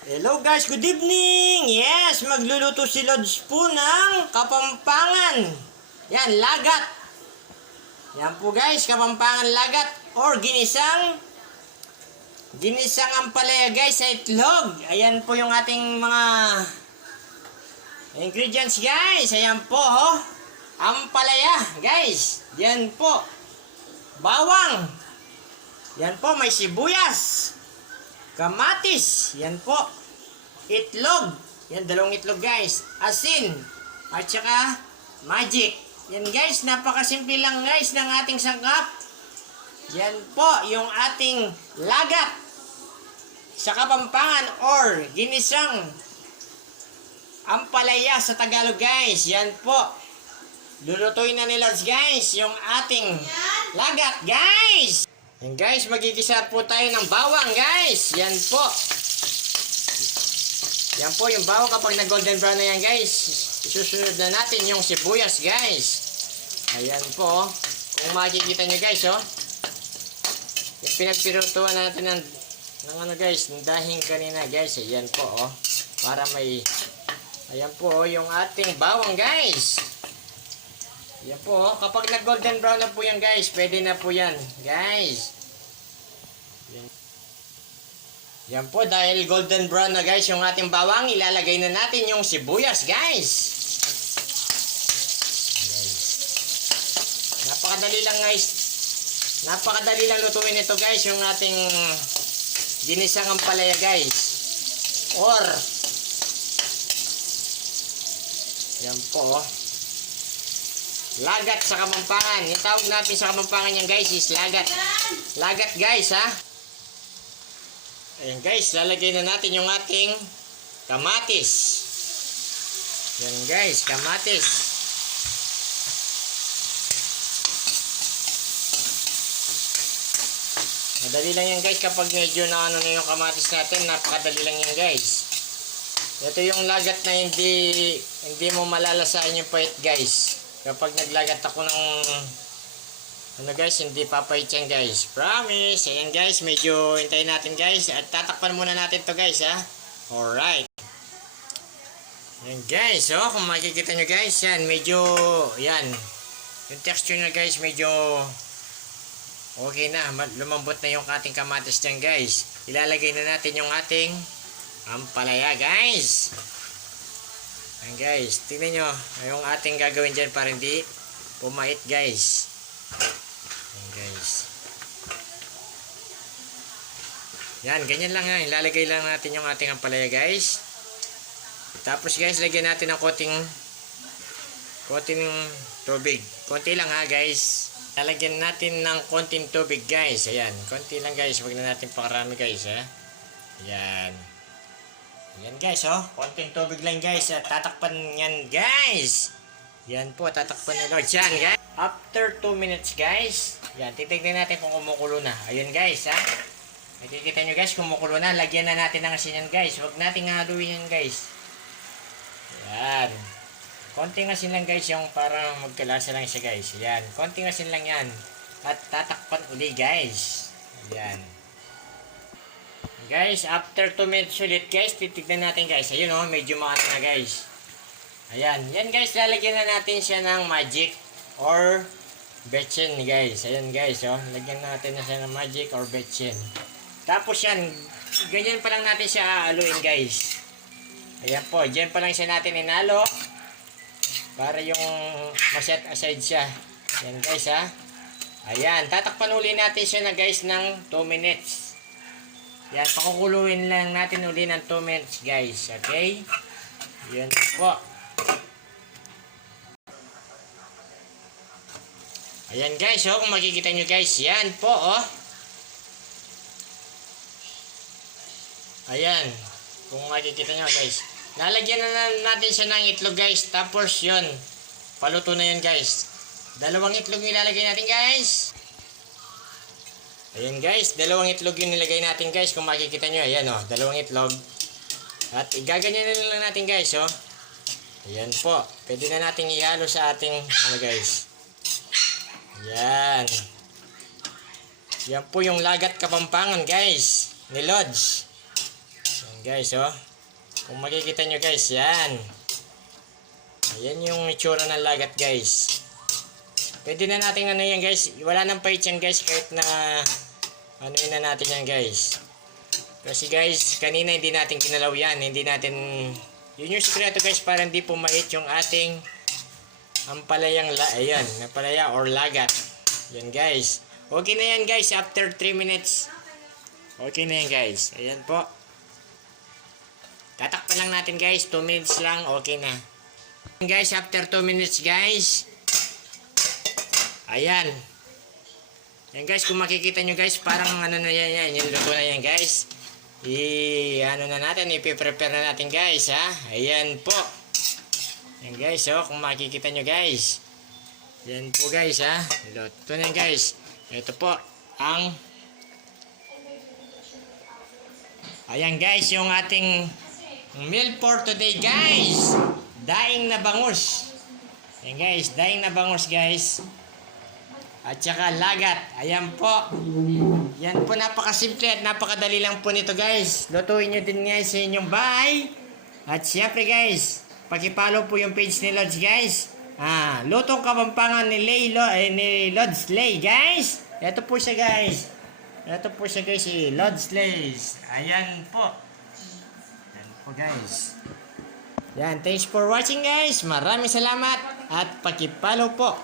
Hello guys, good evening! Yes, magluluto si Lods po ng kapampangan. Yan, lagat. Yan po guys, kapampangan lagat or ginisang ampalaya guys sa itlog. Ayan po yung ating mga ingredients guys. Ayan po oh. Ampalaya guys. Yan po. Bawang. Yan po, may sibuyas. Kamatis, yan po. Itlog, yan dalawang itlog guys. Asin, at saka magic. Yan guys, napakasimple lang guys ng ating sangkap. Yan po yung ating lagat sa kapampangan or ginisang ampalaya sa Tagalog guys. Yan po. Lulutuin na nila guys yung ating lagat guys. Yan guys, magigisa po tayo ng bawang guys. Yan po. Yan po yung bawang kapag na golden brown na yan guys. Isusunod na natin yung sibuyas guys. Ayan po. Kung makikita nyo guys oh. Yung pinagpirutuan natin ng ano guys, ng dahing kanina guys. Ayan po oh. Para may, ayan po oh, yung ating bawang guys. Yan po, kapag nag-golden brown na po yan guys, pwede na po yan guys. Yan po, dahil golden brown na guys yung ating bawang, ilalagay na natin yung sibuyas guys. Napakadali lang guys. Napakadali lang lutuin ito guys, yung ating ginisang ampalaya guys. Or, yan po lagat sa Kapampangan. Yung tawag natin sa Kapampangan yan guys is lagat. Lagat guys ha. Ayan guys, lalagay na natin yung ating kamatis. Yan guys, kamatis. Madali lang yan guys kapag medyo na ano na yung kamatis natin. Napakadali lang yan guys. Ito yung lagat na hindi mo malalasahan yung pait guys. Kapag naglagat ako ng ano guys, hindi papait yan guys. Promise. Ayan guys, medyo hintayin natin guys. At tatakpan muna natin to guys ha. Alright. Ayan guys, oh, kung makikita nyo guys, yan, medyo, yan. Yung texture nyo guys, medyo okay na. Lumambot na yung ating kamatis dyan guys. Ilalagay na natin yung ating ampalaya guys. Ayan guys, tingnan nyo yung ating gagawin dyan para hindi pumait guys. Ayan guys. Yan, ganyan lang ha. Ilalagay lang natin yung ating ampalaya guys. Tapos guys, lagyan natin ng konting tubig. Konti lang ha guys. Lalagyan natin ng konting tubig guys. Ayan, konti lang guys. Huwag na natin pakarami guys ha. Ayan. Yan guys oh, konting tubig lang guys at tatakpan yan guys. Yan po, tatakpan ni Lord yan guys. After 2 minutes guys, yan, titignan natin kung kumukulo na. Ayun guys ha. Nakikita nyo guys, kumukulo na. Lagyan na natin ng asin yan guys. Huwag natin haluin yan guys. Yan. Konting asin lang guys, yung parang magkalasa lang siya guys. Yan, konting asin lang yan. At tatakpan uli guys. Yan. Guys, after 2 minutes ulit guys, titignan natin guys. Ayun oh, medyo maano na guys. Ayan, yan guys, lalagyan na natin siya ng magic or betchin guys. Ayan guys oh, lagyan natin na siya ng magic or betchin. Tapos yan, ganyan pa lang natin siya aaluin guys. Ayan po, dyan pa lang siya natin inalo. Para yung maset aside siya. Ayan guys ha. Ayan, tatakpan uli natin siya na guys ng 2 minutes. Yan, pakukuluin lang natin uli ng 2 minutes guys, okay? Yan po. Ayan guys, oh, kung makikita nyo guys, yan po, oh. Ayan, kung makikita nyo guys. Lalagyan na natin siya ng itlog guys, tapos yun, paluto na yun guys. 2 itlog nilalagay natin guys. Ayan guys, 2 itlog yung nilagay natin guys. Kung makikita nyo, ayan o, 2 itlog. At igaganyan na lang natin guys o. Ayan po, pwede na natin ihalo sa ating ano guys. Ayan. Yan po yung lagat Kapampangan guys, ni Lodge. Ayan Guys, oh. Kung makikita nyo guys, yan. Ayan yung itsura ng lagat guys. Pwede na natin ano yan guys. Wala nang pahit yan guys kahit na ano yun na natin yan guys. Kasi guys, kanina hindi natin kinalaw yan. Hindi natin, yun yung sekreto guys para hindi pumait yung ating ampalayang, ayan, ampalaya or lagat. Yan guys. Okay na yan guys after 3 minutes. Okay na yan guys. Ayan po. Tatakpan lang natin guys. 2 minutes lang. Okay na. Guys, after 2 minutes guys. Ayan. Yan guys, kung makikita nyo guys, parang ano na yan. Yung luto na yan guys. Ano na natin. Ipiprepare na natin guys ha. Ayan po. Yan guys, oh. Kung makikita nyo guys. Yan po guys ha. Luto na yan guys. Ito po. Ayan guys, yung ating meal for today guys. Daing na bangus. Ayan guys, daing na bangus guys. At saka lagat. Ayan po. Yan po, napakasimple at napakadali lang po nito guys. Lutuin nyo din guys sa inyong bahay. At syempre guys, pakipollow po yung page ni Lods guys. Lutong Kapampangan ni Lods Lay guys. Ito po siya guys. Ito po siya guys, si Lods Lays. Ayan po. Ayan po guys. Yan, thanks for watching guys. Maraming salamat at pakipollow po.